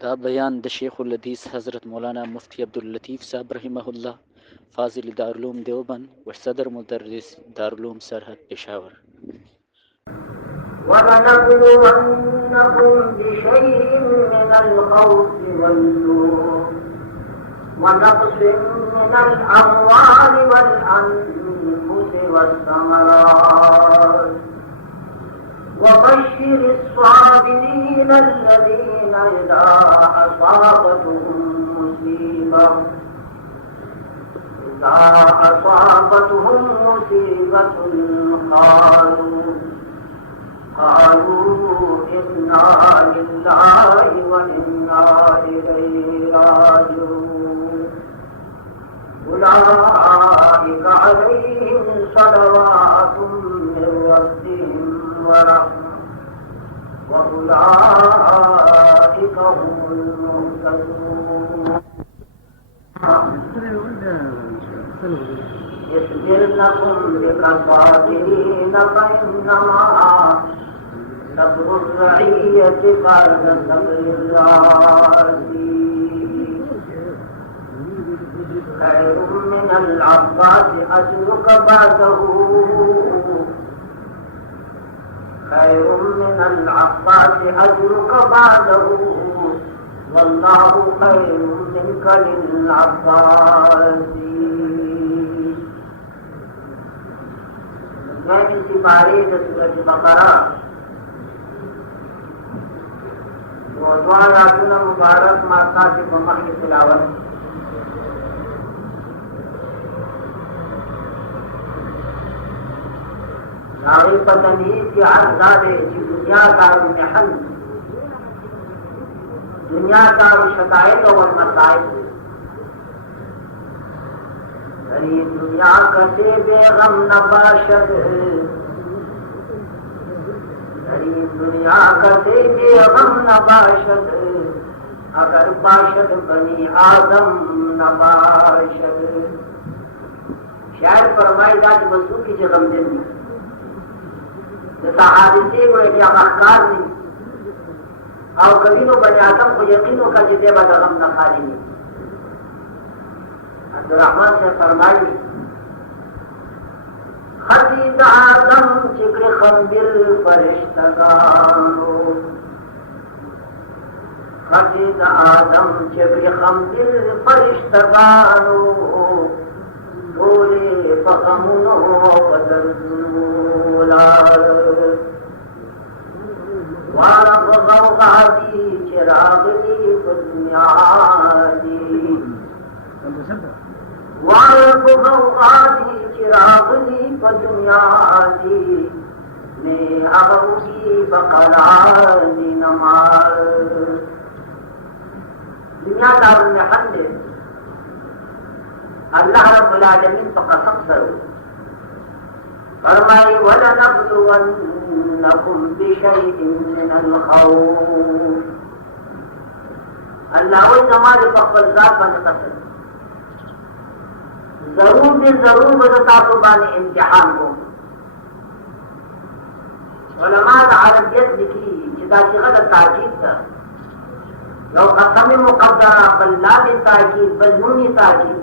दा बयान द शेखुल हदीस हज़रत मौलाना मुफ्ती अब्दुल लतीफ़ साहब रहिमहुल्लाह फ़ाज़िल दारुल देवबंद व सदर मुदर्रिस दारुल सरहद पेशावर। وَلَنَبْلُوَنَّكُمْ بِشَيْءٍ مِّنَ الْخَوْفِ وَالْجُوعِ وَنَقْصٍ مِّنَ الْأَمْوَالِ وَالْأَنفُسِ وَالثَّمَرَاتِ وَبَشِّرِ الصَّابِرِينَ الَّذِينَ إِذَا أَصَابَتْهُم مُّصِيبَةٌ قالوا إنا لله وإنا إليه راجعون أولئك عليهم صلوات من ربهم ورحمة وأولئك هم المهتدون اصبر لكم بك صابرين فإنما صبر الرعية بعد صبر الراسي خير من العباس أجرك بعده خير من العباس أجرك بعده والله خير منك للعباس. میں کسی بارے سورۃ بقرہ موضوع آیاتنا مبارک ماتا سے مخ کی تلاوت ناغی پتنید کی عزاد کی دنیا دار المحن دنیا دار الشدائد والمصائب غریب دنیا کتے بے غم نباشد غریب دنیا کتے بے غم نباشد اگر باشد بنی آدم نباشد. شاید فرمائی ذات بسو کی جغم دن جیسا حادثے کو ایک اخکار نہیں او کبینو بنی آدم کو یقینو کا جدے با غم نخالی نہیں. عبدالرحمن سے فرمائی خدید آدم چکر خنبر فرشتگانو خدید آدم چکر خنبر فرشتگانو بولے فغمونو بدردولا وارب غوغادی چراغی دنیا دی وارب غوغادی چراغی دنیا دی میں اغوی بقرانی نماز. دنیا دار المحن دے اللہ رب العالمین پر قسم سرو فرمائی وَلَنَبْلُوَنَّكُمْ بِشَيْءٍ مِّنَ الْخَوْفِ. اللہ وی زمانے فقبل ذات بانی قسم ضرور بھی ضرور بدتاتو بانی امتحان کو. علماء عربیت لکی جدا صیغہ تاکید تا یو قسم مقدرہ بل لام تاکید بل نون تاکید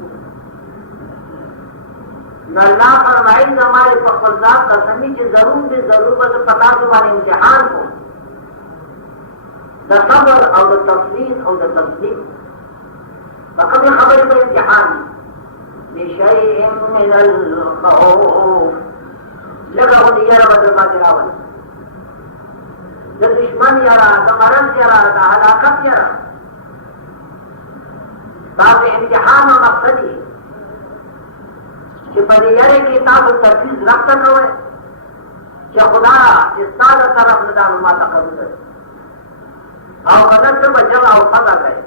نو اللہ فرمائی زمانے فقبل ذات قسمی چی ضرور بھی ضرور بدتاتو بانی امتحان کو دا صبر او دا تصدیق او دا تصدیق فقط خبر پر امتحان بشیء من الخوف لگا ہو دیارا بدر ما جراول دا دشمن یارا دا مرض یارا دا حلاقت یارا تاب امتحان و مقصدی چی پر یارے کی تاب ترکیز رکھتا کوئے چی خدا استاد طرف ندار ما تقبل او مدد سے بجل او فضا گئے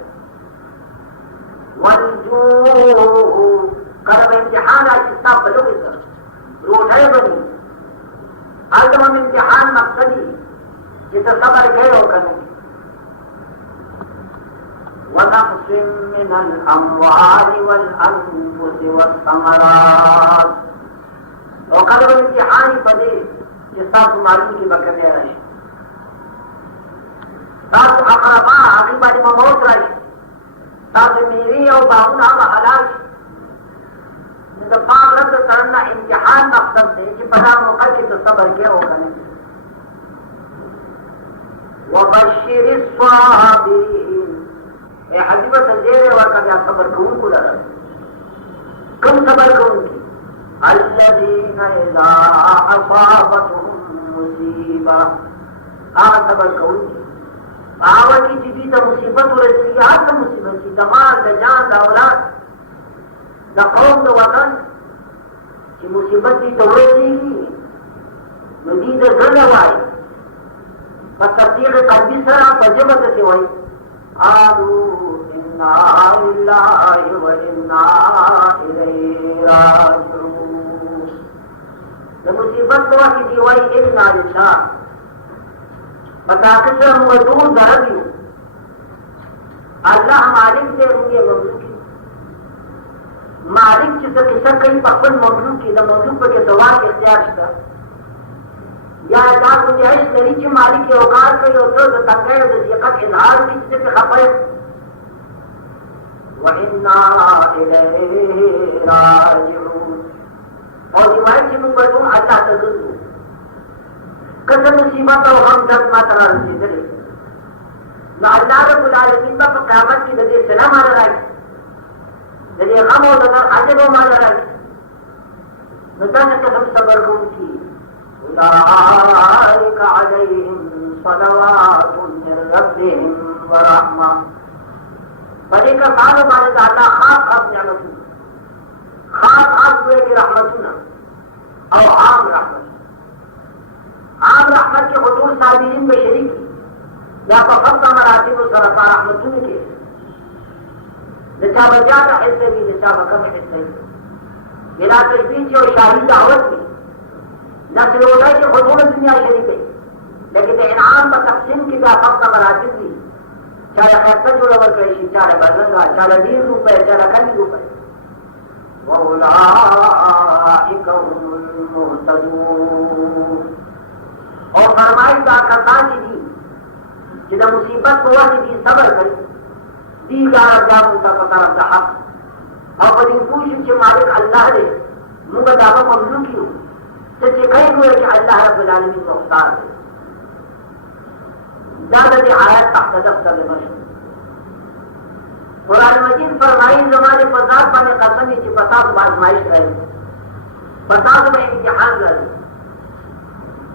والجوع قرب امتحان آئی کتاب بلوگی سر روٹھے بنی آدم امتحان مقصدی جسے صبر گئے ہو کرنے ونقص من الاموال والانفس والثمرات او قرب امتحانی پدے جسا تمہاری کی بکرنے رہے تاسو اقربا حقیبانی مموت میوې او باغونه هغه حلال شي. نو د پاک رب د طرف نه امتحان مقصد دی چې په دا موقع کې ته صبر کې او کنه. وبشر الصابرین، ای حبیبه ته زیری ورکړه بیا صبر کوونکو لره. کوم صبر کوونکي؟ الذین اذا اصابتهم مصیبه، هغه صبر کوونکي هغه کې چې دوی ته مصیبت ورسېږي، هر څه مصیبت شي، د مال، د جان، د اولاد، د قوم، د وطن، چې مصیبت دوی ته ورسېږي نو دوی د زړه وایي په تصدیق قلبي سره په ژبه پسې وایي قالوا انا لله وانا الیه راجعون. د مصیبت په وخت کې دوی وایي انا لله، په طاقت سره موږ ټول ضرب یو، الله مالک دی، موږ یې مملوک یو. مالک چې څه کیسه کوي په خپل مملوک کې، د مملوک پکې څه واک اختیار شته، یا دا گنجائش لري چې مالک یو کار کوي او ته د تنګۍ او د ضیقت اظهار کړي چې ته خفه یې. وانا الیه راجعون، او دی وایي چې موږ به ټول الله ته ګرځو. که څه مصیبت او غم درد ما ته رارسېدلی نو الله رب العالمین به په قیامت کې د دې صله ماله راکړي، د دې غم او د درد اجر به ماله راکړي. نو داسې قسم صبر کوونکي اولئک علیهم صلوات من ربهم ورحمه، په دې کسانو باندې د الله خاص خاص نعمتونه، خاص خاص ویلې رحمتونه او عام رحمت. عام رحمت کې حضور صابرین به شریک یا په خمسه مراتبو سره په رحمتونو کې د چا به زیاته حصه وي، د چا به کمه حصه وي. بلا تشبیه چې یو شاهي دعوت وي، نسل اولای کې حضور دنیا شریک وي، لیکن د انعام په تقسیم کې دا خمسه مراتب وي. چا له خیرته جوړه ورکړی شي، چا له بدرنګه، چا له ډېر روپۍ، چا له کم روپۍ. واولئک هم المهتدون، اور فرمائی دا کسان دي چې د مصیبت په وخت کې صبر کوي، دي لاره جام ته په طرف د حق، او په دې پوه شو چې مالک الله دی، موږ د هغه مملوک یو. څه چې کوي ګوره چې الله رب العالمین مختار دی. دا د دې آیات تحت دفتر مشهور. قرآن مجید فرمایي زما دې په ذات باندې قسم چې په تاسو به ازمایش راځي، په تاسو به امتحان راځي.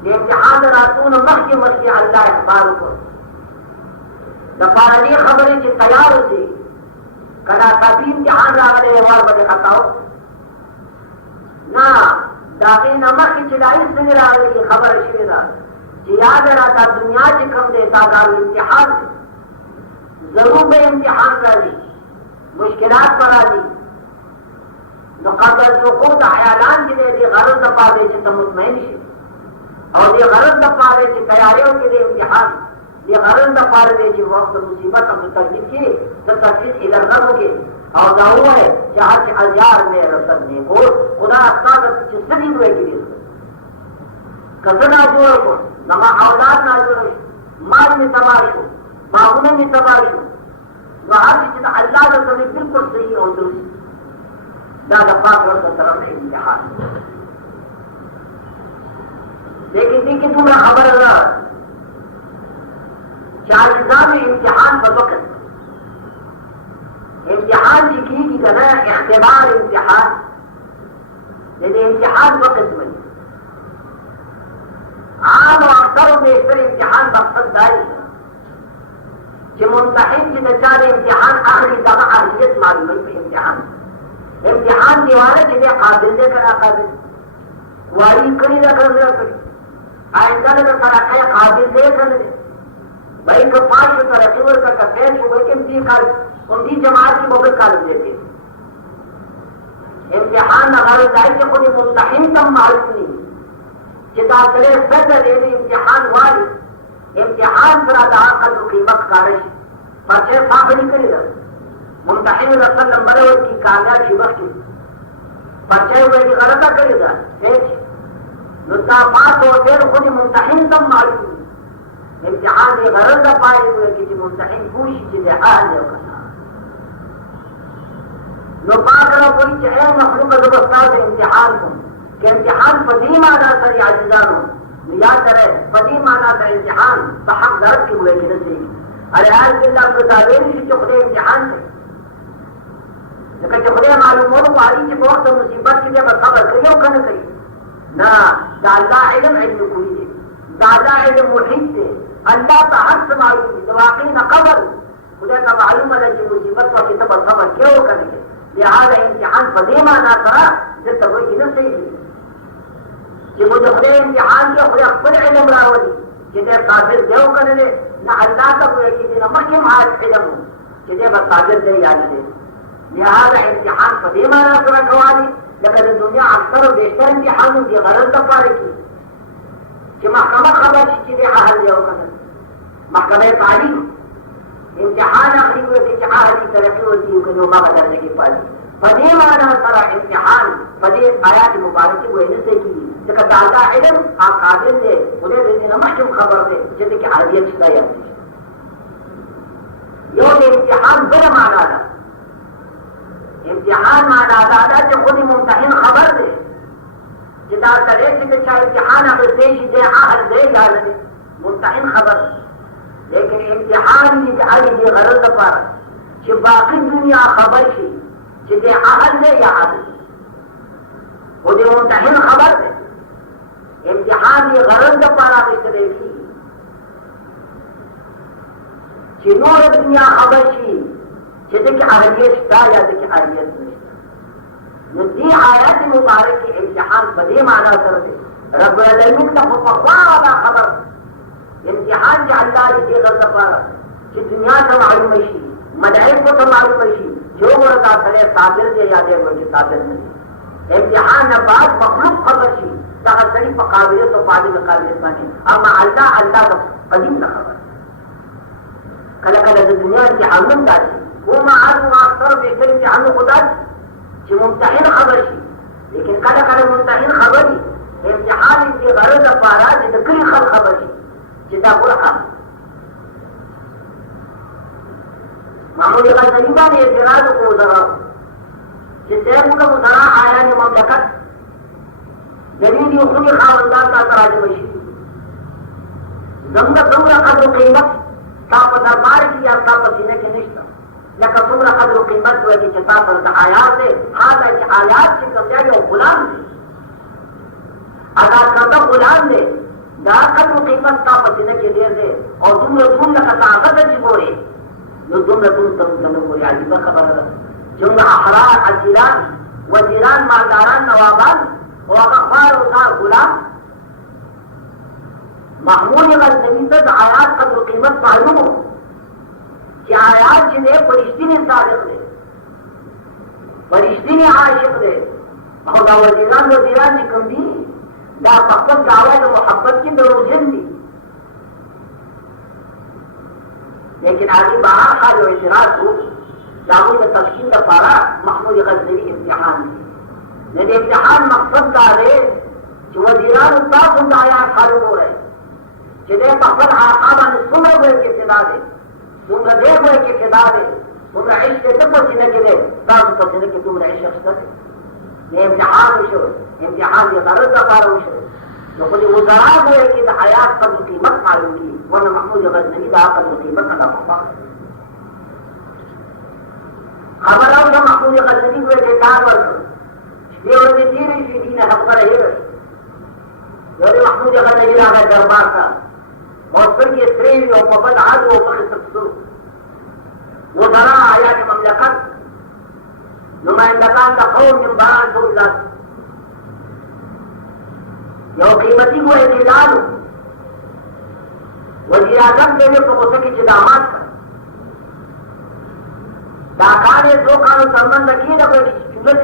د امتحان راتلو نه مخکې الله اخبار وکړ د پاره دې خبرې چې تیار اوسئ، که دا کافي امتحان راغلی دی وار به دې خطا نه، د هغې نه مخکې چې دا هېڅ نه راغلي خبره شوې ده چې یاد راته دنیا چې کوم دی دا امتحان دی، ضرور به امتحان راځي، مشکلات به راځي. نو قبل الوقوع د اعلان چې دی دې غرض دپاره دی چې ته مطمئن شي، او دې غرض دپاره چې تیاری وکړې د امتحان، دې غرض دپاره دی چې وخت د مصیبت او د تکلیف کې ته تکلیف ادرغم وکړې او دا ووایې چې هر چې ازیار مې رسد نیکو خدا ستا ته چې څه دي وکړي، که زه ناجوړه شوم، زما اولاد ناجوړه شو، مال مې تباه شو، باغونه مې تباه شو، نو هر چې د الله د طرفه بالکل صحیح او درست، دا د پاک رب د طرف نه امتحان. لیکن دې کې دومره خبره ده چې نظام امتحان په وخت امتحان چې کېږي که نه، اختبار امتحان د دې امتحان په قسمه دي. عام او اکثر و بیشتر امتحان مقصد دا دی چې ممتحن چې د چا د امتحان اخلي دغه اهلیت معلوموي په امتحان. امتحان دیوانه چې دی قابل دی که ناقابل، واري کړي ده که نه کړي، آئنده د ترقۍ قابل دی که نه دی. بھائی که پاس شو ترقی ورکړه که فیل شو بھائی امدی کال امدی جماعت کی ببر کالج دیتے. امتحان غرض دای چې خود ممتحن تم معلوم نہیں چې دا سره فکر دی امتحان والی امتحان سره د قدر قیمت کارش پرچه صاحب نه کړی دا ممتحن رسول نمبر ورکی کامیاب شي وختي پرچه وې غلطه کړی دا هیڅ نو تا پاس او دې خود ممتحن تم معلوم امتحان دی غرض پای وې چې ممتحن پوښي چې د حال یو کنه नो पाकरा कोई चाहे मखलूक ज़बरदस्ता से इम्तिहान को कि इम्तिहान पदी माना सर आजिजानो याद करे पदी माना का इम्तिहान बहक दर्द की हुए कि नसी अरे आज बिल्लाह को ताबीर से चुकदे इम्तिहान से लेकिन चुकदे मालूम हो वाली के बहुत मुसीबत की जब खबर करियो कन करी ना दादा इल्म इल्म कोई है दादा इल्म मुहीत से अल्लाह का हक मालूम है वाकई न खबर खुदा का मालूम है कि मुसीबत का कितना खबर क्यों करेंगे लिहाजा इम्तिहान पदी माना था जब तक कोई न सही कि मुझे खुदे इम्तिहान के खुदे खुद इल्म रावली जिन्हें काबिल देव करने न अल्लाह तक हुए कि जिन्हें मकीम हाथ इल्म हो जिन्हें बस काबिल दे याद दे लिहाजा इम्तिहान पदी माना तो रखवाली लेकिन दुनिया अक्सर और बेशतर इम्तिहानों की गलत दफा रखी कि महकमा खबर चीजें हाल जाओ महकमा तालीम इम्तिहान आखिरी हुए कि आहली तरक्की होती है कि नोमा का करने की पाली पदे माना सारा इम्तिहान पदे आयात मुबारक हुए से की जब दादा इल्म आप काबिल दे उन्हें देने नमक खबर दे जैसे कि आदियत छिदा जाती है यो इम्तिहान बड़ा माना था इम्तिहान माना दादा जो खुद ही मुमतहिन खबर दे जिदा करे कि चाहे इम्तिहान अगर देश दे आहल दे जा लगे मुमतहिन खबर लेकिन इम्तिहान की आई ये गलत पर कि बाकी दुनिया खबर थी जिसे आहल दे या आदि खुद मुमतहिन खबर दे इम्तिहान ये गलत पर आप इस तरह की जिनोर दुनिया खबर थी जिसे कि अहलियत था या कि अहलियत नहीं नदी आयत मुबारक के इम्तिहान बदे माना करते रब्बुल आलमीन का फकवा वाला खबर इम्तिहान के अल्लाह की गलत पर कि दुनिया का मालूम है मदाइफ को तो मालूम है जो मुर्दा खड़े साबिर दे या दे मुझे साबिर नहीं इम्तिहान न बात मखलूक खबर थी ताकि सही काबिलियत तो पादी में काबिलियत बने अमा अल्लाह अल्लाह का कदीम न खबर कल कल दुनिया की आलम दादी वो मालूम अक्सर बेहतर इम्तिहान खुदा कि मुमतहिन खबर थी लेकिन कल कल मुमतहिन खबर ही इम्तिहान इनकी गरज पारा जितनी खबर थी जितना बुरा मामूली का तरीका ने इतराज को उधरा जिससे उनका उधरा आया ने ममलकत जमीनी उसकी खानदार का तराज बशी जमना तुमरा कदर कीमत साफ दरबार की या साफ पसीने के निश्ता लेकिन तुमरा कदर कीमत हुए कि चिता पर आयात है हाथ है कि आयात की कब्जा जो गुलाम दे अदा करता गुलाम दे दाखल कीमत का पसीने के लिए दे और तुम का ताकत चिबोरे जो तुम को याद खबर जुमला अहरार अजीरान वजीरान मालदारान नवाबान और अखबार उसार गुलाम महमूद नबीसत आयात का कीमत मालूम हो कि आयात जिन्हें फरिश्ती ने साबित दे फरिश्ती ने आशिक दे और वजीरान की कम दी दा फकत दावा तो मोहब्बत की दरोजन दी लेकिन आगे बाहर का जो इतराज हो जामुन में तस्कीन का पारा महमूद गजनवी इम्तिहान यदि इम्तिहान मकसद का है कि वजीरान उत्ताफ उनका आयात हालू हो रहे जिन्हें मकसद आकाबा ने सुने हुए के फिदा दे तुम दे हुए के फिदा दे तुम इश्क से पसीने के लिए सब पसीने के तुम इश्क कर ये इम्तिहान विषय इम्तिहान ये गलत का पारा विषय तो खुद उजरा हुए कि हयात कब कीमत मालूम की वरना महमूद गजनवी का कब कीमत का पापा खबर आओ जो महमूद गजनवी हुए के 4 वर्ष ये उनकी तीन ही दीन हक पर रही जो महमूद गजनवी आ गए दरबार का और फिर ये श्रेय और पबन आज वो मखसद वो जरा आया कि ममलकत नुमाइंदगान का कौम निम्बान दूल्ला यो कीमती को एतजाल वज़ीर आज़म के लिए तो की चिदामत दाकाने दो कानून संबंध रखिए ना कोई चुगल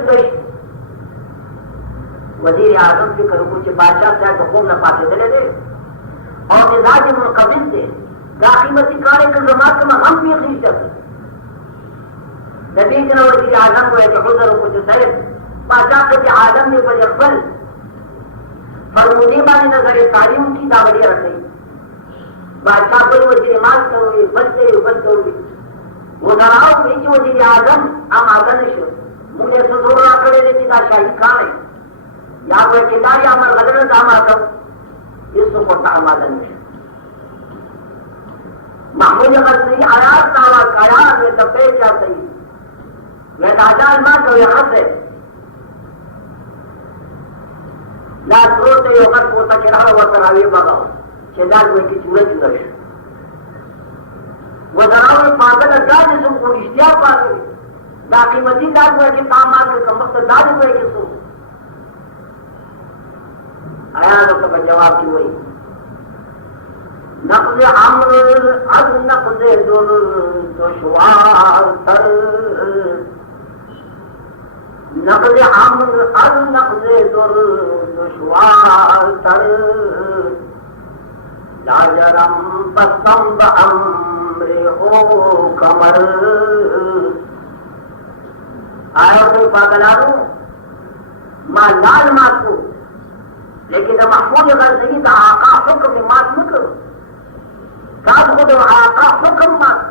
वज़ीर आज़म के करो कुछ बादशाह चाहे तो कौम न पाते चले दे और मिजाज मुनकबिल थे कीमती काने के जमात में हम भी खींच सकते नबी के वज़ीर आज़म को एक हुजर को जो सैद बादशाह के आज़म ने पर अकबल फरमुदी बानी नजर तालीम की दावरिया रख गई बादशाह को वज़ीर माल करोगे बच गए वो धराओ नीचे वज़ीर आज़म हम आदन शो मुझे सुसोना करे देती का शाही खाने या कोई किताब या मर लगने दामा तब इसको तामादन में मामूली अगर नहीं आयात तामा कायात में तब पे क्या सही मैं आजाद ना तो यहाँ से ला सोते वक्त को तक रहा वो तरावी बगाओ शेदार में की सूरज लगे वो जनावर पागल अजाज जिसको इश्तियार पागल बाकी मजीदार हुए कि तामाद के कमकदार हुए कि सो आया तो जवाब की वही नक़्ज़ अम्र अज़ नक़्ज़ दुर दुश्वार तर नक़्ज़ अम्र अज़ नक़्ज़ दुर दुश्वार तर लाजरम पसंद अम्र हो कमर आया कोई पागलारू मां लाल मातू लेकिन जब महफूज अगर नहीं तो आका हुक्म में मात न करो साथ खुद आका हुक्म मात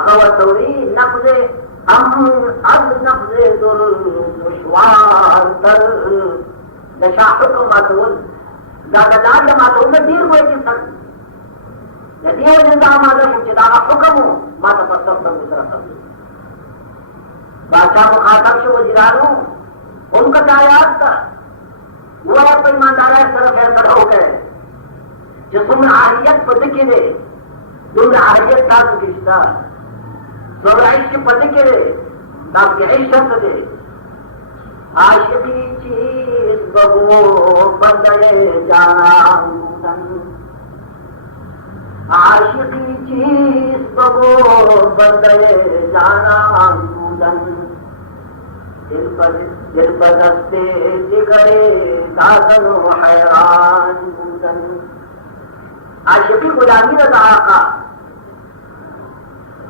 अगर तोरी नक़्ज़ अम्र अज़ नक़्ज़ दुर दुश्वार तर नशा हुक्म मातूल दादा मातूल में दीर हुए कि तक यदि वो जिंदा माता मुझे हुक्म हो माता पर सब दूसरा सब बादशाह मुखातब से वो जिरानू उनका तायात था वो आप ईमानदार तरफ फैसला हो गए जो तुम आहियत पद के लिए तुम आहियत का किस्ता सोराइश के पद के लिए ताकि शब्द दे आशिकी चीज बगो बंदे जाना आशिकी चीज बगो बंदे जाना दिल पर दस्ते जिगरे दादन हैरान बूदन आशिकी गुलामी रहा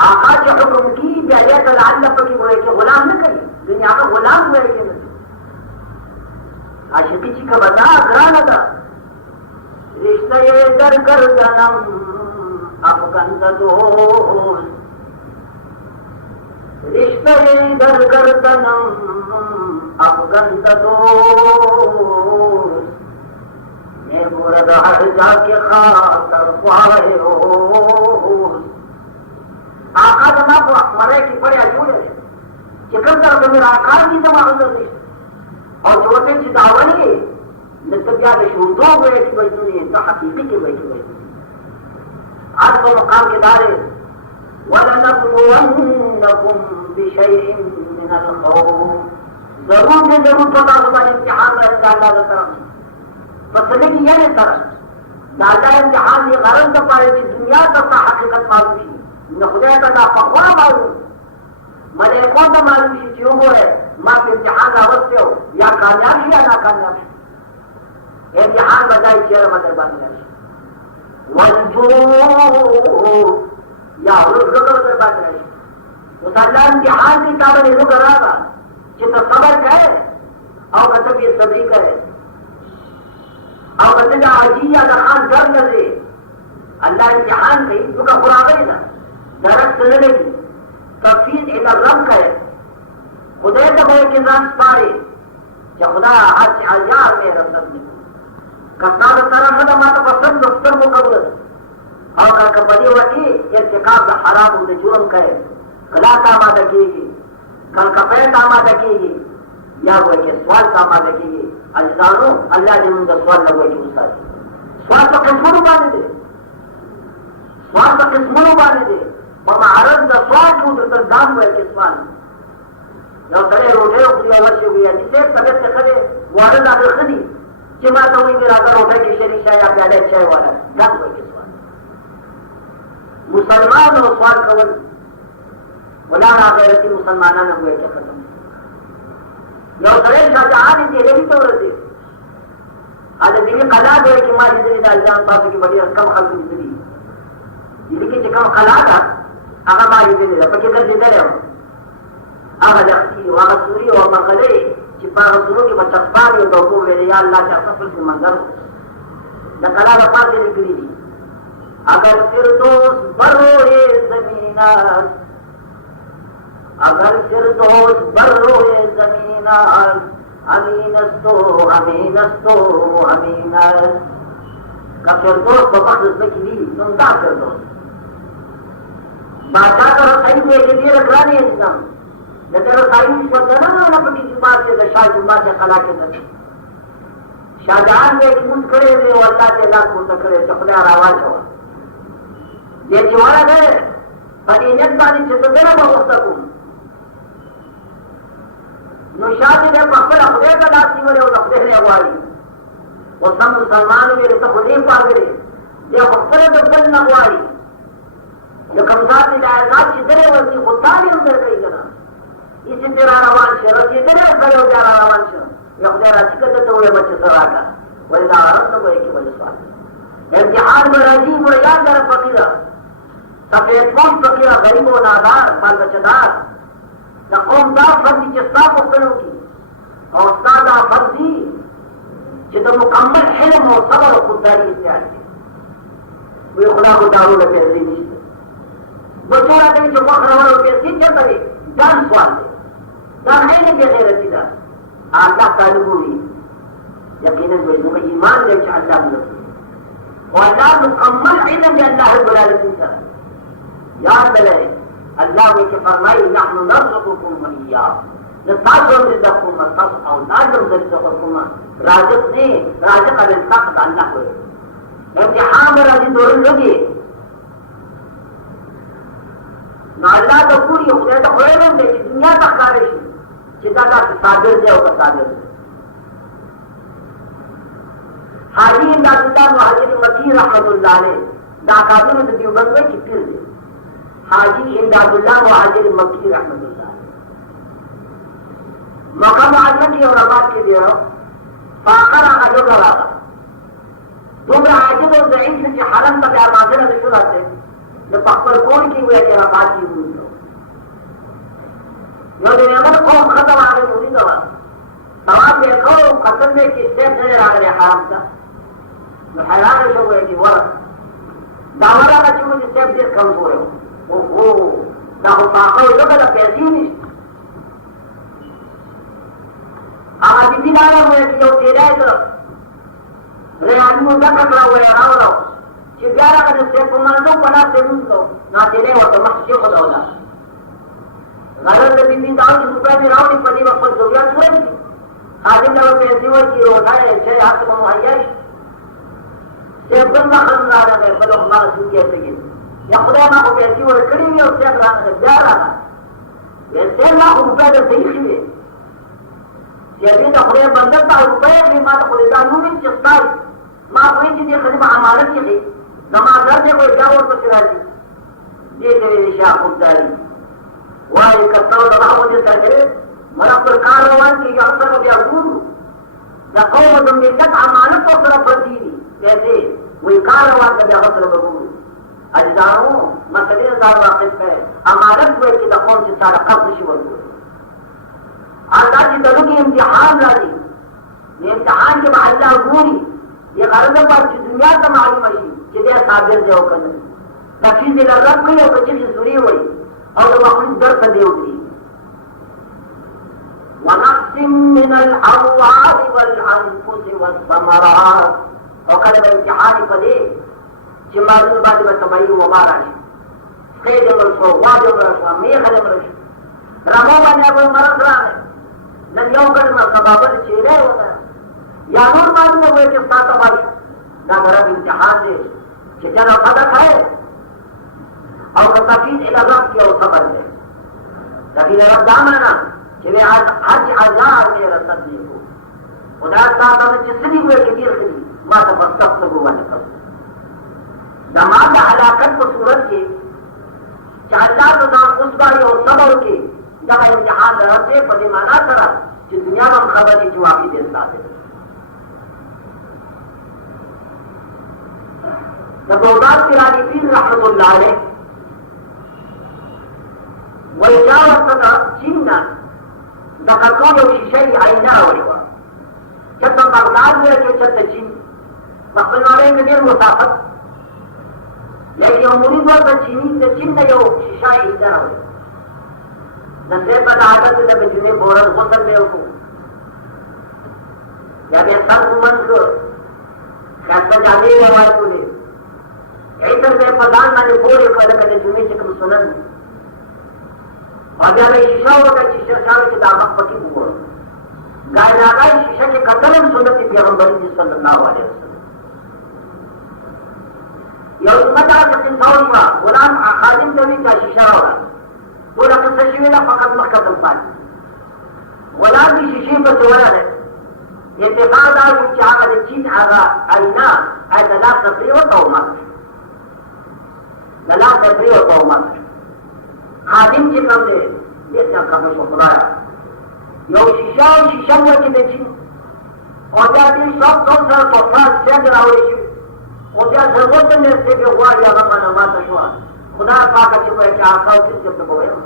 आका जो हुक्म की प्यारिया कलाल लपकी हुए कि गुलाम न करी दुनिया का गुलाम हुए कि नहीं आशिकी जी का बता अगरान था रिश्ते कर कर जन्म अफगन दोस्त रिश्ते घर गर्दनम अफगन दोस्त ये मुरद हट जाके खातर ख्वाहे रोज आका जमा को मरे की पड़े अजूले चिकन कर तो मेरा आकार की जमा अंदर नहीं और छोटे सी दावनी नतबिया के शूटों बैठी बैठी नहीं तो हकीकी की बैठी आज तो मकाम के दारे वलनबलुवन्नकुम बिशैइन मिनल खौफ जरूर से जरूर पता होगा इम्तिहान में अल्लाह की तरफ फसले की यह तरफ दादा इम्तिहान ये गरज तो पाए कि दुनिया तक का हकीकत मालूम थी न खुदा का पकवा मालूम मने कौन सा मालूम थी क्यों वो है माँ के इम्तिहान अवश्य हो या कामयाबी या नाकामयाबी इम्तिहान बताई चेहरा मदर बानी वजू या रुकर बात रही उस अल्लाह इम्तिहान की ताबत ये रुक रहा चित्त सबर करे और मतलब ये सभी करे और मतलब आजिया दखान डर लगे अल्लाह इम्तिहान में तुका बुरा गई ना दरख्त लगी तफीज इधर रब करे खुदा तक वो किसान पारे जब खुदा आज से हजार में रसद नहीं कस्ता तरफ है माता पसंद दफ्तर को कबूल और का बड़ी वकी इर्तिकाब का हराम उसे जुर्म करे कला का आमादा कीगी कल का पैट आमादा कीगी या वो के सवाल का आमादा कीगी अल्लाह अल्लाह ने मुझे सवाल लगो कि उसका सवाल तो किस्मों बाने दे सवाल तो किस्मों बाने दे और महाराज का सवाल क्यों तो दाम हुआ के सवाल जब करे रोटे पूरी अवश्य हुई है जिसे तबियत से करे वारद आदर खदी चिमा तो वही मेरा अगर रोटे की शरीशा या प्याले छह वाला दाम हुआ के सवाल मुसलमान और सवाल कवल गुलाम आ गए कि मुसलमाना ने हुए क्या खत्म यौ सरे शाहजहां ने भी तो रही आज दिल्ली कला दे कि मां जिंदगी दा जान पास की बड़ी रकम खल्क जिंदगी दिल्ली के कम कला था आगा मां जिंदगी दा पके कर दे रहे हो आगा जख्ती वा सूरी वा मगले चिपा रसूल की बचपानी दो को वे या अल्लाह का सफल के मंजर द कला दा पास निकली अगर फिर दोस्त बरोए जमीना अगर फिरदौस बर्रोए ज़मीन अमीनस्तो अमीनस्तो अमीनस का फिरदौस बपख्त बकली तुमदा फिरदौस बादशाह का रसाई में के लिए रखा नहीं एकदम जैसे रसाई को देना ना अपनी जुबान से दशा जुबान से खला के दे शाहजहां ने एक मुंड करे थे और अल्लाह के लाख मुंड करे तो खुदा आवाज हो ये जीवाना है फनीयत वाली से तो देना बहुत सकूं नुशाद ने पकड़ अपने का लाती वाले और अपने ने वाली वो सब मुसलमान मेरे तो खुले पागरे ये पकड़े तो बल न वाली जो कमज़ार की दायरा चिदरे वरती खुदा ने उधर कही करना इसी तेरा रवान शरत चिदरे उधर हो जा रवान शरत ये खुदा राजी करते तो ये बच्चे सरा का वही दावत तो कोई की वजह से इम्तिहान में राजी वो याद कर फकीरा सफेद कौन फकीरा गरीब और नादार बाल बच्चेदार न कौम दा फर्जी जिस्ता मुख्तलों की और उस्तादा फर्जी जितना मुकम्मल हिल्म और सबर और खुददारी इत्यादि वो खुदा को दारू लगे नहीं बच्चों आते जो वक्त रहा होते सीखे करे जान सवाल दे जान है नहीं कैसे रसीदा अल्लाह ताला हुई यकीनन वही मुझे ईमान ले कि अल्लाह मुझे और अल्लाह मुकम्मल इल्म है अल्लाह रब्बुल आलमीन का याद ले अल्लाह ने के फरमाई नहनु नरज़ुकुकुम व इय्याकुम नताजुम रिज़क़कुम व तसऔदाजुम रिज़क़कुम राज़िक़ ने राज़िक़ रिज़क़ अल्लाह को इम्तिहान में राजी दौर लगी नाला तो पूरी हो गया तो होए नहीं देखी दुनिया तक कार्य चिता का साबिर जो का साबिर हाजी इमदादुल्लाह मुहाजिर मकी रहमतुल्लाह अलैह दाकातुल में दिवबंद में किफिर दे हाजी इमदादुल्लाह मुहाजिर मकी रहमतुल्लाह मक्का मुआज़्ज़म की उलमा के दियो फाकर आजो का वाला तुम आजिब और ज़ईफ की हालत में क्या माजरा निकल आते जो पक्कर कौन की हुए कि बात की हुई हो जो नियमत कौम खत्म आ गई पूरी दवा सवाब देखो खत्म में किससे नजर आ गए हराम का जो हैरान हो गए कि वह दावरा का चुन जिससे अब कम हो रहे हो ना हो पाखो जो कदा पैसी नहीं आज भी ना हुए कि जो तेरा है रे आदमी उधर पकड़ा हुआ है राव चिग्यारा का जिससे कुमारों बना सेवन तो ना तेरे वो तो मस्जिद को दौला गलत बिंदी दाव की रुपए में राव नहीं पड़ी वक्त जोरिया पूरे हाजिर ने वो पैसे वो की रोटा है छह हाथ में मुहैया से बंदा खत्म आ रहा है बलो हमारा दुनिया से ये या खुदा ना को पैसे वो करी हुई और से रहा है जा रहा है ये से ना रुपए तो सही है ये भी तो खुदा बंदा था रुपए भी मां को खुदा नु में चिस्ता मां कोई चीज खरीद अमानत की नमाज़ ने कोई क्या और कुछ राजी ये तेरे शाह खुदारी वाली का तौल रहा मुझे सके मरा पर कारवान की अवसर में गुरु न कौम तुम ने तक अमानत को तरफ दी कैसे वही कारवान का अवसर में गुरु अजदारों मसले दार वाकिफ है अमानत हुए कि कौन से सारा कब्ज शिवर हुए आजा की दलों की इम्तिहान राजी ये इम्तिहान के महल्ला गुरी ये गरज पर दुनिया का मालूम है जिधे साबिर जो कर तफीज रब की और बच्चे सुरी हुई और मखलूक दर कर दे उठी वनक्सिम मिनल अमवाल वल अनफुस वस्समरात और करे इम्तिहान पदे जिमादुल बाद में कमाई वो मारा है खैर मरसो वाजो मरसो मैं खले मरसो रमो बने वो मरस रहा है नदियों का मकबाबल चेहरे होता है या नूर बाद में वो के साथ हमारी ना मेरा इम्तिहान दे जितना फदक है और तफीज इलाज की और समझ है तफीज इलाज दामना कि मैं आज हज हजार में रसद नहीं हूँ उदार साथ में जिसनी हुए कि दिल की माँ तो बस तब तक हुआ निकल नमाज हलाकत को सूरत के चाचा तो नाम उस बारी और सबर के जब इम्तिहान रहते पदे माना करा कि दुनिया में खबर नहीं जो आपकी दिल साथ है नबोदात पिरानी पीर रहमतुल्लाह अलैह वैजावत चीना दखलकों में शीशे आईना हुआ जब तक बगदाद में जो चलते चीन मखलवारे में देर मुसाफत लेकिन उमूरी पर चीनी से चीन ने जो शीशा आईना हुआ नशे पर आदत लगे जिन्हें बोरन गुसल में उनको या मैं सब मंद को कैसा जाने हमारे को ले यही तरह मैं प्रधान मैंने बोल कर मैंने जुमे से कम सुनन और जब मैं शीशा होगा शीशा शाम की दामक पटी बोल गाय नागा शीशा के कतल में सुनती थी हम बड़ी जी सल्लल्लाहु अलैहि वसल्लम यह उम्मता सकिन साउमा गुलाम खादिम नबी का शीशा होगा बोला तो सशीवेला फकत मक्कतल पानी गुलाम की शीशे पर सोया है इत्तेफाक दार की चाह चीज आगा आईना ऐ दलाल तफरी और तौमत दलाल तफरी और तौमत खादिम के नाम दे ये क्या काम को खुदाया यो शीशा हुआ कि देखी और जाती सब तो सर तो साथ से करावे और जा जरूरत ने से के हुआ या माना माता हुआ खुदा पाक के को क्या आका उसे जब तो होया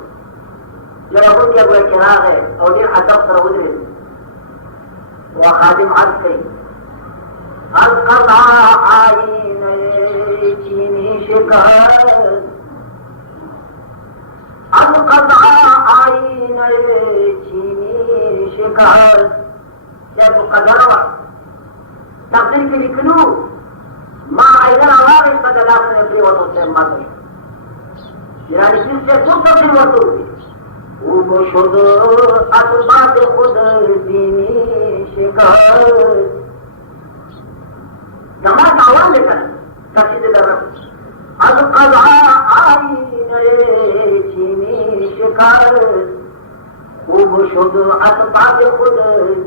जरा हो क्या वो करा है और ये अदब सर उधर वो खादिम आज से आज का आई नए चीनी शिकार अब कदा आई नए चीनी शिकार जब कदरवा तकदीर की लिख लूं माँ आइना आवाज इस पर दलाल ने अपनी वतों से माता यानी जिससे खुद अपनी वतों से वो शुद्ध असबात खुद दीनी शिकार नमाज आवाज लेकर कसीदे दरअसल अब कदा आई नए चीनी शिकार खूब शुद्ध असबाब खुद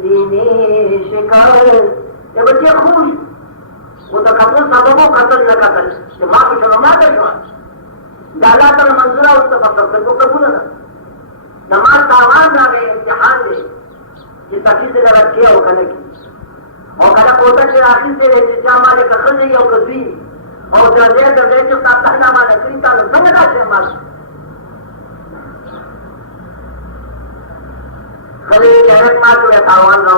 दीनी शिकार ये बच्चे खुश वो तो कतल सबको कतल न कतल माँ की शर्मा का डाला कर मंजूरा उसको पकड़ को कबूल ना नमाज सामान ना गए इम्तिहान में जिस तकी से लगा किया वो कने की और कला कोटा के आखिर से जामा ले कखल नहीं और कभी और दर्जे जो ताकना माना क्रीता लो संगदा से मार खली जहर मार तो तावान लो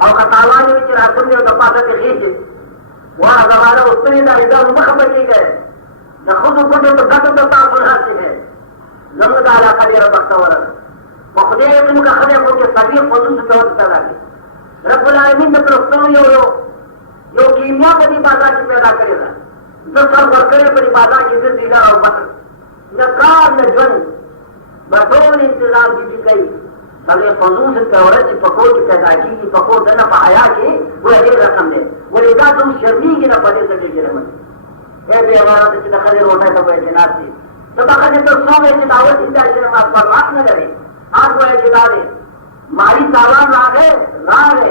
और का तावान में चला तुम जो दपाता के खींचे वहां जमाना उतने ना इधर मुखबर की गए न खुद को जो गट तो ताफुल हासिल है नमदा अला खलीर बख्तवर वो खुदे तुम का खले को के सभी फजुल से तौर तला रब्बुल आलमीन ने प्रस्तुत यो कीमिया बड़ी बाधा की पैदा करेगा जो सब वर्करे बड़ी बाधा की फिर दीदा और बटर न कार न जन बतौन इंतजाम की भी गई सभी फजूल से तौरत की पकोड़ की पैदा की पकोड़ देना पाया कि वो एक रकम दे वो लेगा तुम शर्मी की ना पढ़े सके गिरे मन ए भी हमारा तो चिता खले रोटा तो वह जनाब थी तो बाका के तो सौ में दावत इंदा इसे मार पर बात न करे आज वो है जिलाने मारी तालाब रागे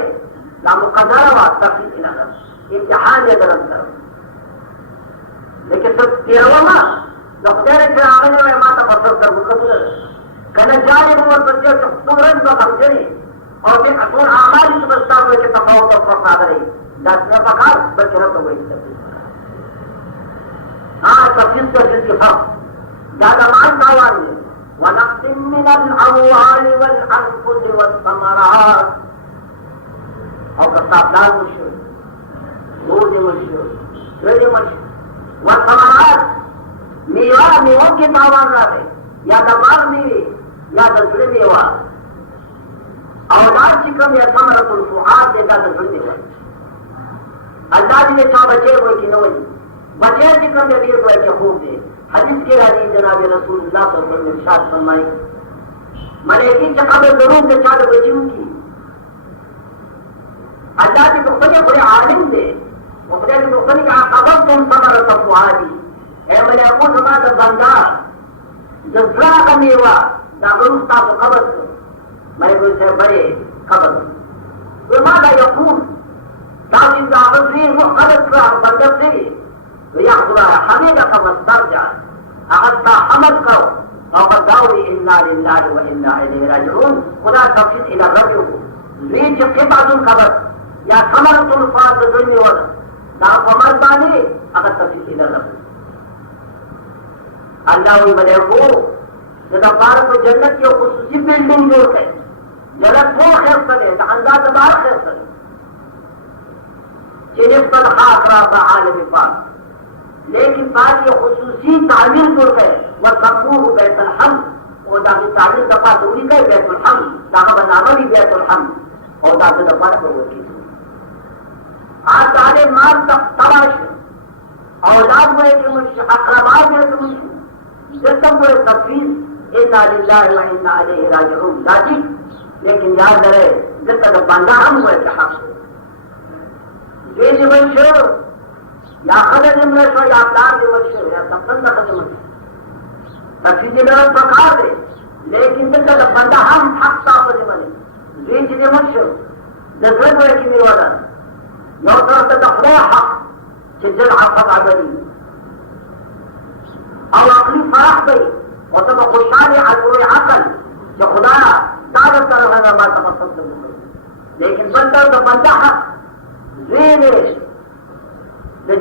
ना मुकद्दर व तफसील ना इम्तिहान ये दरअसल करो लेकिन सब तेरवा ना डॉक्टर के आने में माता बसर कर मुकद्दर कने जाने वो बच्चे तो तुरंत तो हम चले और फिर असूल आमाल की बस्ता हुए के तफावत और फसाद रही दसना पका बच्चों तो वही तफसील हाँ तफसील से जिसके फर्क दादा मान तावानी ونقسم من الأموال والأنفس والثمرات أو كالصابلات والشرب दूध والشرب दूध والشرب والثمرات मेवा के तावान रहे या दमाग मेवे या दसरे मेवा औलाद चिकम या समरतुल फुआद देता दसरे मेवा अल्लाह ने चाह बचे हुए कि नवली बचे चिकम या वीर को के खूब दे हदीस के राजी जनाब रसूलुल्लाह सल्लल्लाहु अलैहि वसल्लम इरशाद फरमाए मलेकी चकब जरूर के चाल बचियों की अल्लाह के तो बड़े आलिम दे वो बड़े के तो का कबर तुम समर तफवादी ए मले को समाज बंदा जज्रा का मेवा दागरुस्ता को कबर मैं को से बड़े कबर तो मादा यकून ताकि दागरी वो कबर का बंदा से ويأخذ حميدك واسترجع أخذت حمدك وقد داوي إنا لله وإنا إليه راجعون خدا تفسير إلى الرجل زيد قطعة القبر يا ثمرة الفاظ الظلم ولا دا فمر باني أخذ تفسير إلى الرجل الله يبلغه إذا بارك جنة की خصوصی बिल्डिंग जोड़ के जन्नत वो खैर करे अंदाज बार खैर करे जिन्हें पर आखरा बाआलम पाक लेकिन बात ये खुसूसी तामीर जोड़ गए वह सम्मूह बैतल हम वो दादी तालीम दफा दूरी का बैतुल हम्द दागा बनाना भी बैतुल हम्द और दादी दफा को वो की आज ताले माल तबाश औलाद में जो मुझे अकरबाज है तो मुझे जिसम को तफसील इन्ना लिल्लाहि व इन्ना इलैहि राजिऊन लाजिक लेकिन याद रहे जब तक बंदा हम हुए कहा ये जीवन शो या खदर जिम्मे शो या प्लान जीवन शो या सपन का जीवन तफसील में प्रकार है लेकिन जब तक बंदा हम हक साफ जीवन ये जीवन शो जैसे वो की मिलवाना यौ तरह से तखवा हक जिल आफत आदमी और अपनी फराख गई और तब खुशहाली आजूर अकल जो खुदा दादर तरह है मैं तमस्सक लेकिन बंदा तो बंदा हक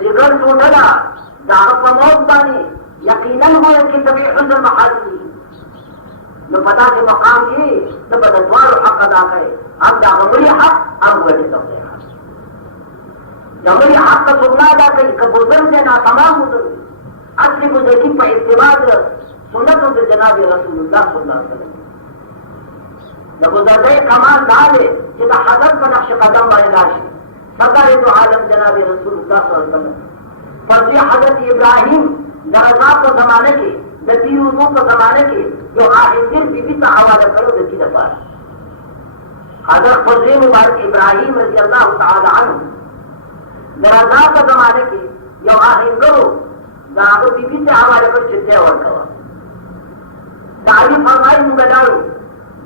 जिगर टूटना दाग मौत बानी यकीनन हुए कि तभी हुस्न महाजी जो पता के मकाम की तो बदद्वार हक अदा करे हम दागमरी हक हम हुए कि तब जमरी हक का सुनना अदा करी कबूतर देना तमाम बुजुर्ग असली बुजुर्गी पर इत्तिबाद सुन्नतों से जनाब रसूलुल्लाह सल्लल्लाहु अलैहि वसल्लम जब उधर कमाल डाले जिदा हजरत का नक्श कदम बरदाश सदर तो आलम जनाब रसूलुल्लाह सल्लल्लाहु अलैहि वसल्लम फर्जी हजरत इब्राहिम दरगाह को जमाने के दतीरूदों को जमाने के जो आखिर बीबी का हवाला करो दती दफा हजरत फर्जी मुबारक इब्राहिम रजी अल्लाह तआला अन्हु दरगाह का जमाने के जो आखिर करो दागो बीबी से हवाले कर चिट्ठे और कवा तारीफ फरमाई मुगदारू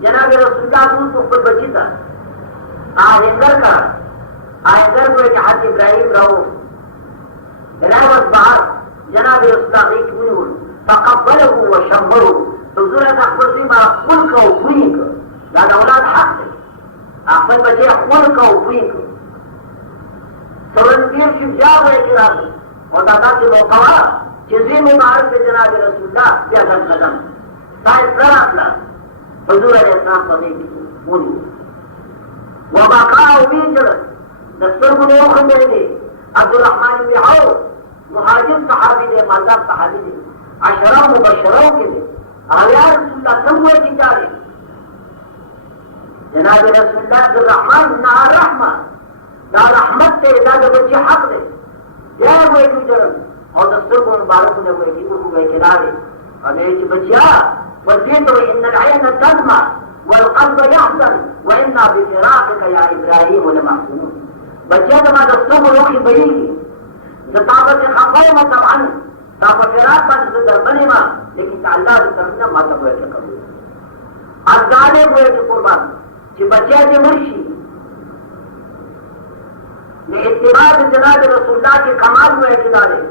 जनाब रसूलुल्लाह को खुद बची था आयंगर को एक हाथ इब्राहिम रहो रावत बाहर जनाब रसूलुल्लाह की हुई तकब्बलहु व शब्बहु हुजूर का खुशी मा कुल को हुई को दादा औलाद हक है अपन बचे कुल को हुई को सरंगीर की जाव है कि और दादा के मौका जिसे मुबारक से जनाब रसूलुल्लाह प्यादल कदम साइड कर अपना हुजूर अलैहिस्सलाम को नहीं बोली वो बाका उबीजर दस्तूर को नहीं खंडेंगे अब्दुल रहमान में आओ मुहाजिर सहाबी ने मालदार सहाबी ने अशरा मुबशरों के लिए आया रसूलुल्लाह सब हुए की जा रहे जनाब रसूलुल्लाह अब्दुल रहमान ना रहमान ना रहमत से ना जो बच्चे हक दे जय हुए की जरम और दस्तूर को मुबारक ने हुए की हुए किनारे और ये बच्चिया वजीत इन العين تدمع والقلب يحزن وإنا بفراقك يا إبراهيم لمحزونون بچیا دما دستوں کو روکی بئی زطابت خفائی طبعا تاب فراق پر زدر بنے ما لیکن اللہ سے سمجھنا مطلب ہوئے کہ قبول ازدادے ہوئے کہ قربان کہ بچیا کی مرشی میں اتباع جناب رسول اللہ کے کمال ہوئے کہ دارے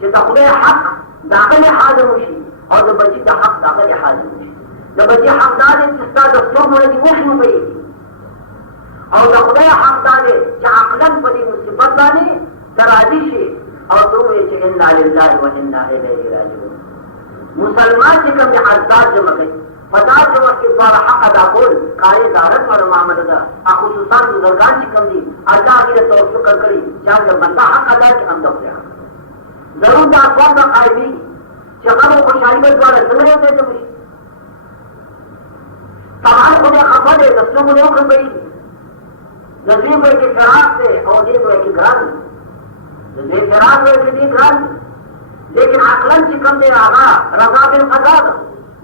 کہ دخلے حق داخل حاضر ہوشی اور جو بچی کا حق داخل حاضر ہوشی جو بچی حق دارے جس کا دستور ہوئے کہ وہ کیوں بئی اور جو خدا حق دارے کہ عقلن پڑی مصیبت دانے تراجی سے اور تو یہ کہ انا للہ و انا الیہ راجعون مسلمان سے کبھی عزاد جمع گئی پتا جو وقت دوارا حق ادا کول قائل دارت اور معامل دا خصوصاً بزرگان کی کم دی اللہ آگیر توفیق کری چاہاں جب بندہ حق ادا کہ ہم دو ضرور دا اقوام کا قائدی چکم و خوشحالی میں دوارا سن رہے ہوتے تو مجھے تمام خودے خفا دے دستوں کو نہیں کھل گئی نظیم ہوئے کہ فراق سے اور دین ہوئے کہ گران نظیم فراق ہوئے کہ دین گران لیکن عقلن سے کم دے آغا رضا بالقضا دا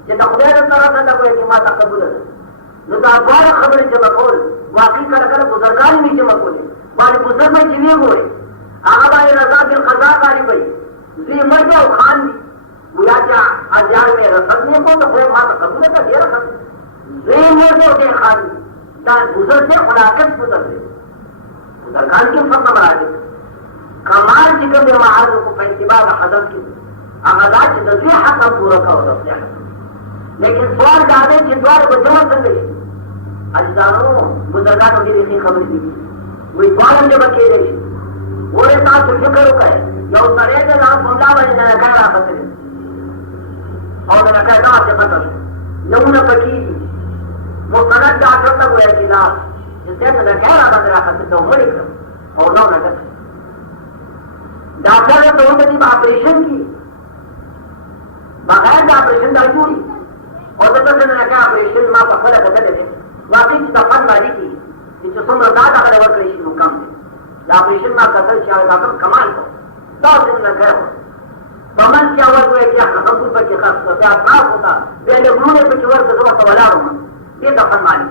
جتا خدای رضا رضا دا کوئی کہ ما تقبول دا نتا دوارا خبر جمع کول واقعی کرکر بزرگانی نہیں جمع کولے بانی بزرگ میں جنیے ہوئے آغا بائی رضا بالقضا کاری بھئی زی مرد او خان دی وہ یا کیا ازیار میں رسد نہیں کو تو کوئی ما تقبول دا دیر خان زی مرد او دے خان دی دان بزرگ سے خلاقت بزرگ دے بزرگان کی فرق مرا دی کمال جکر دے معارض کو پینتبار حضرت کی آغا چی دزوی حق ہم پورا کا ہوتا ہے لیکن سوال جانے چی دوار بجمع سنگلی اجزانوں بزرگانوں کی لیے خبر کی وہی دوارم جب اکی رہی وہ رہتا تو فکر ہوکا ہے یا اس طرح کے نام سنلا بھائی نے نکای را فترے اور نے نکای دا سے فتر نمونہ پکی تھی مستند ڈاکٹر تک ہوئے کہ لا جس سے نکای را فترے فترے تو مڑی کر اور نو نکت ڈاکٹر نے تو ان کی آپریشن کی بغیر آپریشن ڈاکٹوری او د دې نه کا اپریشن ما په خپل کتل دي واقعي چې د فن مالي دي چې څومره دا هغه ورکړي شي نو کم دي دا اپریشن ما کتل چې هغه کمال کو دا څنګه کړو بمن کې اول وایي چې هغه په کې خاص دا تاسو ته د لګونه په څور څه څه ولاړو دې د فن مالي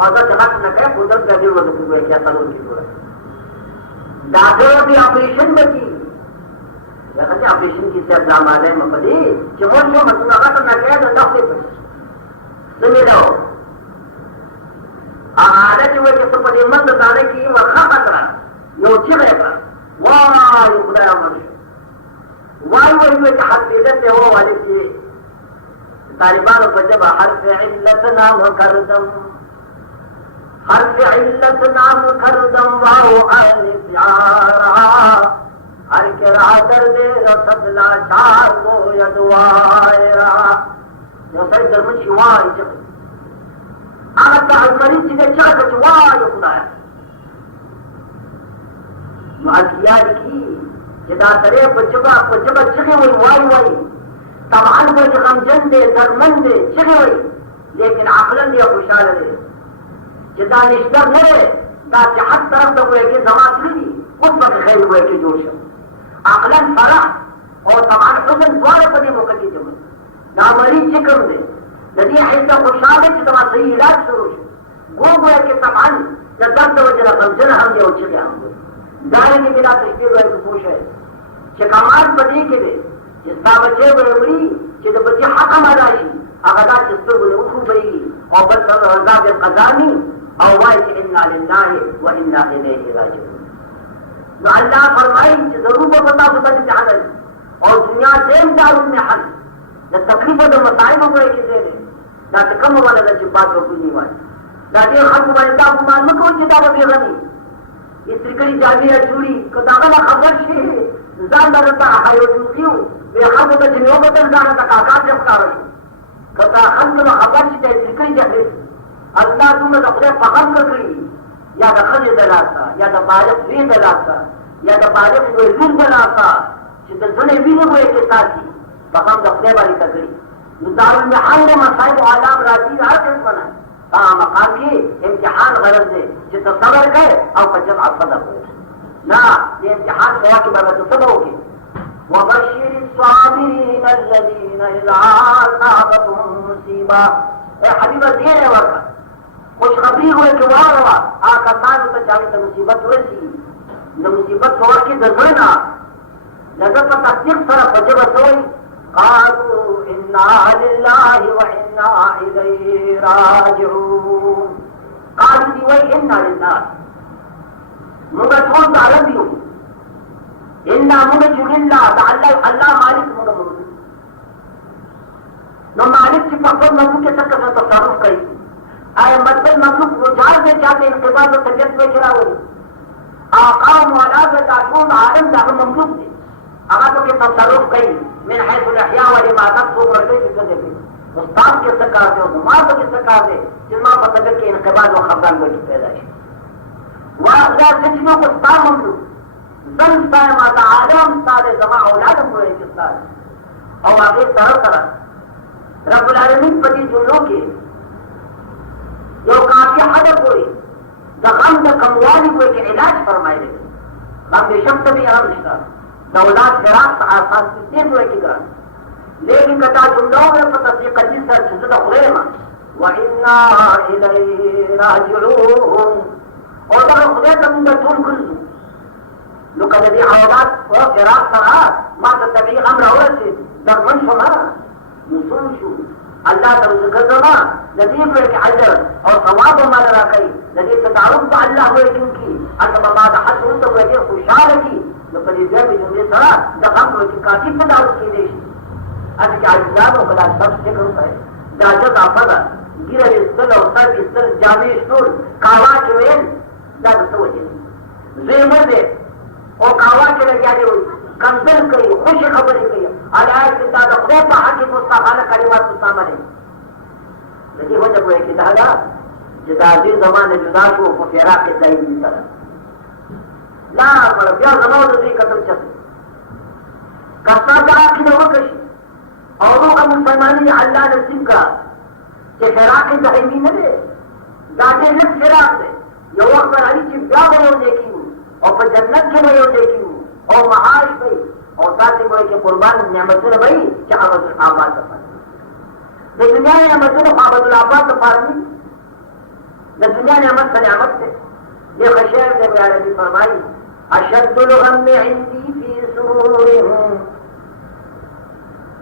او دا څنګه نه کوي په دغه ډیر وخت کې وایي چې تاسو کې دا دې اپریشن وکړي دا چې اپریشن کې څه ځاماله مپدي چې موږ یو مڅ هغه نه کوي دا تاسو ته سمېلو هغه چې وایي چې په دې منځ باندې کې ورخه خطر یو چې راځي وای خدای امر وای وای چې حقیقت ته هو والي کې طالبانو په جبه حرف علتنا مکردم حرف علتنا مکردم واو الف جارا هر کرا درد رسد لا چار گو یدوائرا یو سر درمن شوای چې هغه ته مریض چې چا چې وای خدای نو اکیار کی چې دا سره په جبا چغه وای طبعا وای چې غمجن دي درمن دي چغه وای لیکن عقلا دی خوشاله دي چې دا نشته نه دا چې حد طرف ته وای کې زما کړی اوس په خیر وای کې جوړ شو عقلا فرح او طبعا حزن دواړه په دې موقع کې جوړ دا مریض چې کوم دی د دې حیث خوشاله چې دا صحیح علاج شروع شي ګوګو کې طبعا د درد وجه غمجن هم دی او چغه هم دی دارنګه بلا تشبیه وایي په پوښه چې کمال پدې کې دي چې تا بچي وړي چې د بچي حق ادا شي هغه دا چې ستوري او خو بری او بل څه رضا د قضامي او وایي چې انا لله وانا الیه راجعون نو الله فرمایي چې ضرور به پتا څه باندې حل او دنیا دیم دارو نه حل د تکلیف او د مصائب وګړي کې دي دا کوم ولا د چې پاتو کوي وایي دا دې خلکو باندې دا ګمان مکو چې دا به غني استرګړي جامې جوړي کداغه خبر شي ځان درته حیو کیو به خبره ته نو بدل ځان ته کاکا څخه کار شي کدا خلک خبر شي چې استرګړي جامې الله دومره د خپل فقط کړی یا د خځې دلاسا یا د بالغ وی دلاسا یا د بالغ وی دلاسا چې د ځنې ویني وې کې ساتي فقط د خپل باندې تکړي نو دا د حال مصائب عالم راځي هر څه ونه مقام کې امتحان غرض دی چې ته صبر کوې او په جمع صدق وکړې نه د امتحان په وخت کې به ته صبر وکړې وبشر الصابرين الذين اذا اصابتهم مصيبه اے حبیبه دې ورکړه خوشخبری وکړه واره هغه کسانو ته چې ته مصیبت ورسي د مصیبت په وخت کې د زړه نه لږه په تصدیق سره په جبه سوی قالوا إنا لله وإنا إليه راجعون قالوا دي وي إنا لله موږ ټول عالم یو إنا موږ لله الله مالک موږ نو مالک چې په خپل مخلوق کې څنګه تصرف کوي آیا مطلب مخلوق مجاز دی چاته انقباض او طبیعت میں چراوي اقام ولا ذاتون عالم دا مملوک دی هغه په کې تصرف کوي من حيث الاحياء والاماتات څو ورته څه کوي استاد کې څه کار دی او ما په کې څه کار دی چې ما په طبیعت کې انقباض او خفقان وکړي پیدا شي واغذا سجنو کو استاد مملوک زن ستای ما دا عالم استاد زما اولاد کوي چې استاد او هغه طرف رب العالمین په دې جملو کې یو کافي حد کوي د غم د کموالي کوئی کې علاج فرمایي غم د شخص به هم نشته دولت فراق اساس دې کوي کې ګران لیکن کتا جملو میں په تصدیق دې سره چې د خدای وانا الیه راجعون او دا خدای ته موږ ټول کړو نو کله دې حوادث او فراق سره ما ته طبيعي امر اورسي دا من شما نصون شو الله ته ذکر زما د دې په کې اجر او ثواب ما راکړي د دې تعارف په الله وې کیږي اته ما د حد ته وې خوشاله کی نو په دې ځای کې سره د کوم کې کافي په داو کې دي اته چې الله او خدای سب څه کوي دا چې تاسو ګیره استل او تاسو استل جامې شول کاوا کې وین دا څه وځي زموږ دې او کاوا کې لګیا دی کندل کوي خوش خبرې کوي علای چې دا د خدای په حق کې مستعمله کلمات مستعمله د دې وجه کوي چې دا چې دا دې زمانه جدا شو په فراق کې ځای دي سره لا پر بیا زموږ د دې قدم چته کسا دا کې نو وکړي औरों का मुसलमानी अल्लाह नसीब का कि फिराक दायमी न दे जाके लग फिराक दे ये वक्त पर अली की ब्याह बनो देखी और पर जन्नत के भयो देखी और महाश भाई और ताकि बोले के कुर्बान नेमतुन भाई कि आबादुल आबाद द दुनिया नेमतुन आबादुल आबाद फारमी द दुनिया नेमत से नेमत से ये खशैर ने प्यारे की फरमाई अशद्दुल गम इंदी फी सुरूरिहिम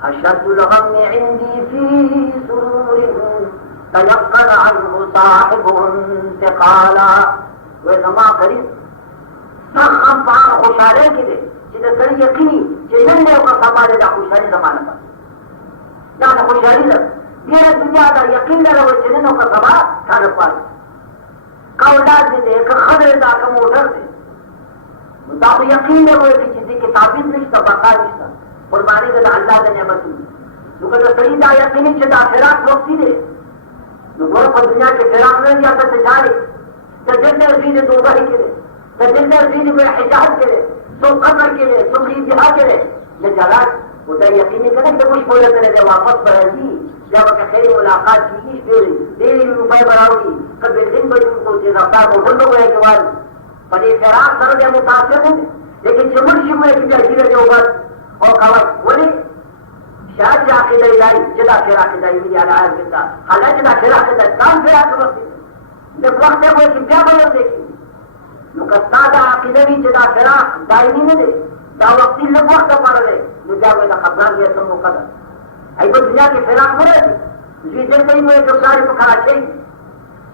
अशद्दुल गम इंदी फी सुरूरिहिम तयक्कन अन्हु साहिबु इंतिकाला वे नमा करी हम पान खुशाले के लिए जिन्हें सही यकीनी जिन्हें ने उसका समाज जा खुशाली जमाना था जाना खुशाली लग ये दुनिया का यकीन लगा वो जिन्हें उसका समाज खाने पाए कौलाद दे का खदर दा का मोटर दे मुताब यकीन है वो कि जिंदगी की ताबीज नहीं था बका नहीं था कुर्बानी का अल्लाह ने नेमत दी तो कहते सही दा यकीनी चदा फिराक वक्ती दे तो वो पर दुनिया के फिराक नहीं जाता से जाने तो जिंदे जीने दो भाई के तो जिंदे जीने में हिजाज के सो कब्र के लिए सो जिहा के लिए ये जलाल उधर यकीनी करें तो कुछ बोले तेरे वापस पड़ेगी जब खैर मुलाकात की फिर डेढ़ रुपए बनाओगी कभी दिन बड़ी उनको रफ्तार को ढूंढो गए के बाद पर ये फिराक सर या मुतासिर है लेकिन चिमड़ चिमड़ की धीरे के ऊपर और कवच बोले शायद जाके दई लाई जदा फिरा के दई मिली आया कितना हालांकि जदा फिरा के दई काम फिरा के वक्त जब वक्त है वो कि क्या बनो देखी मुकस्तादा अकीदे भी जदा फिरा दायनी में दे दा वक्ती लोग वक्त पड़ रहे निजा में खबरान ये सब मुकदर आई तो दुनिया के फिराक में रहती जी जैसे ही मैं तो सारे को खड़ा चाहिए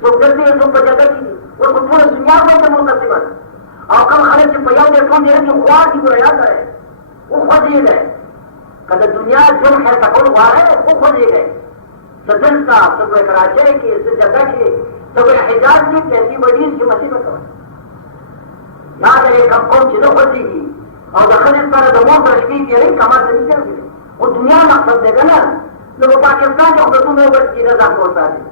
तो जल्दी है तुम जगह की वो तो पूरे दुनिया में तो मुकदर और कम खड़े से पया दे कौन दे जो ख्वार की वो याद करे वो खुद ही गए कद दुनिया जो है तकोल वार है वो खुद ही गए सदन का सब कराचे की इस जगह की सब हिजाज की कैसी मजीद की मसीबत है याद है कम कौन चीजों खुद ही और दखल इस तरह दमों पर रश्मी की रही कमा से नहीं करेंगे वो दुनिया मकसद देगा ना लोग पाकिस्तान के हुकूमत में वो चीज़ आप होता है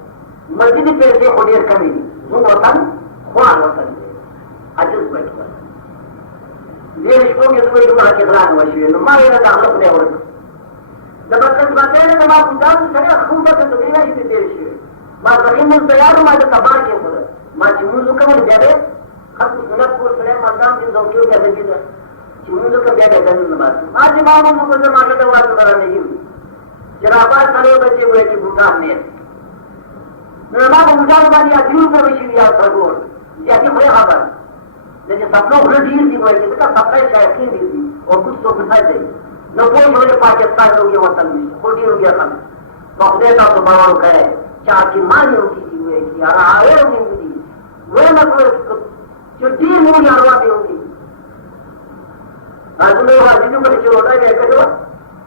मस्जिद पे से खुदेर कमी वो वतन ख्वान वतन अजूब बैठा ये रिश्तों के कोई तुम्हारा कितना वशी है मारे ना ताल्लुक नहीं हो जबरदस्त बातें हैं जब आप उदास करें हुकूमत से दुनिया ही देश है मां रहीम तैयार मां तबार के खुद मां चिमुज़ का मन जावे हम सुनत को सुने मदाम की जोकियों के अंदर चिमुज़ का क्या कहते हैं बात आज इमाम को जो मांगे तो बात करा नहीं जराबा सारे बच्चे हुए कि भूटान में मेरा भूटान वाली अजीब का विषय या सरगोर जैसे कोई खबर लेकिन सब लोग डील थी वो किसका सबका शायकीन डील थी और कुछ तो कुछ है न कोई बोले पाकिस्तान लोग ये वतन में खुद ही हो गया था तो खुदे का तो बवाल करे चार की मानी होती थी वो की यार आए होगी वो न कोई जो डील हो यार वादी होगी आज लोग जिन्हों को जो होता है कहते हो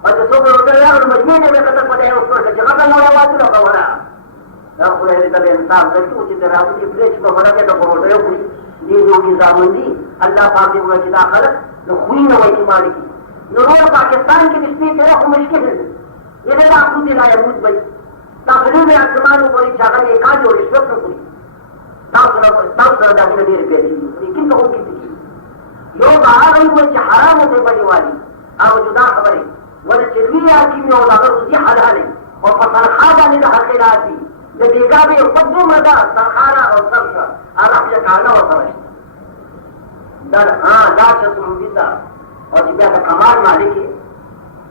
और जो सब होता है और मजबूरी में कदम पड़े हैं उस पर जगह का नया वादी लगा हो रहा है खुदा ने कभी इंसान करके उसी तरह उसी प्लेस को बना के तो बोल रहे हो पूरी ये जो की जामुंदी अल्लाह पाक ने वो जिदा खलक जो खुई न वही की मालिकी नूर पाकिस्तान के रिश्ते तेरा को मुश्किल है ये मेरा आपको दिलाया मुझ भाई तकरीर में आसमान ऊपर जाकर ये काज और रिश्वत में पूरी ताव सर दाखिल दे रुपये लेकिन तो होगी थी लोग आ गई वो हराम होते बड़ी वाली अब जुदा खबर है वो चिल्ली आती में और अगर उसकी हला नहीं और पसंद खा जाने का हक आती जब देखा भी खुद मजा सरखाना और सबका आराम से खाना और समझ दर हाँ दार से सुनता और जिब्या का कमाल मालिक है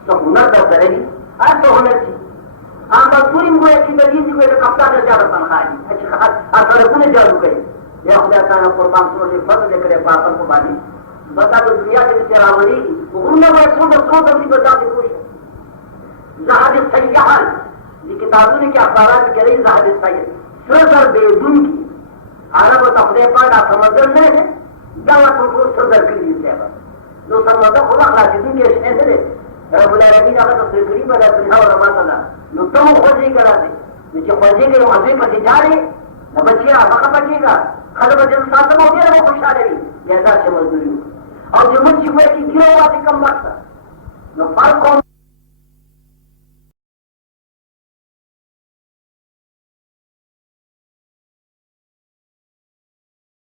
तो हुनर दर करेगी आज तो हुनर थी हाँ मजदूरी में ऐसी दर्जी थी कोई कप्ता से ज्यादा तनख्वाह है अच्छा आप सड़कों जादू गए या खुदा ताला कुर्बान सुनो से फर्ज लेकर पापन को बानी बता तो दुनिया के नीचे रावड़ी उन्होंने वो सुन तो अपनी बता दी कुछ जहाज सैयाहल ये किताबों ने क्या अखबार कह रही जहाज सैयाह सर बेदुन की आरब और अपने पास आप समझ में है दावा को सदर कर दी जो समझा खुदा खासियत के शहर है बोला रबी ना तो फिक्री बड़ा सुना और माता नो तो खोजी करा दे नीचे खोजी के मजे पर जा रहे न बच्चियां वहां बचेगा खल बजे साथ में हो गया वो खुशा रही ऐसा से मजदूरी और जो मुझ की गिरोह वाली कम मत न फर्क